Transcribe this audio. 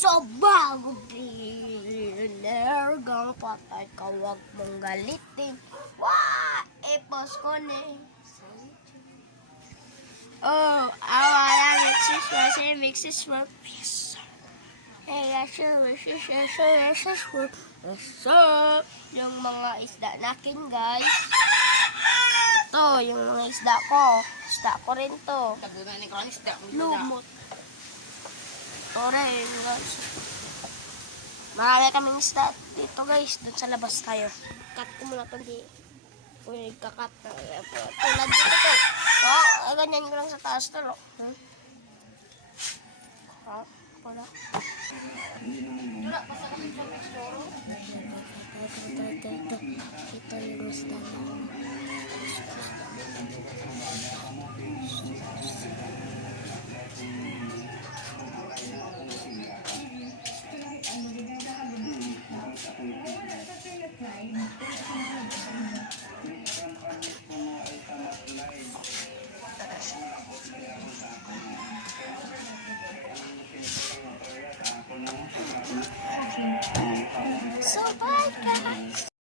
Sa bago billionaire, gang patay ka, wag mong galitin. Wah! Epos ko ne. Oh, awala, mixes well. Yes, sir. Hey, yes, sir. Yung mga isda nakin, guys. Ito, yung mga isda ko. Isda ko rin to. Lumot. Ito rin, guys. Marami kaming isda dito, guys. Doon sa labas tayo. Cut ko muna ito. Hindi. Uy, kakat na. Tulad dito to. Oh, ganyan ko lang sa taas to. Wala. Wala, basta kami sa pistoro. Ito yung isda namin.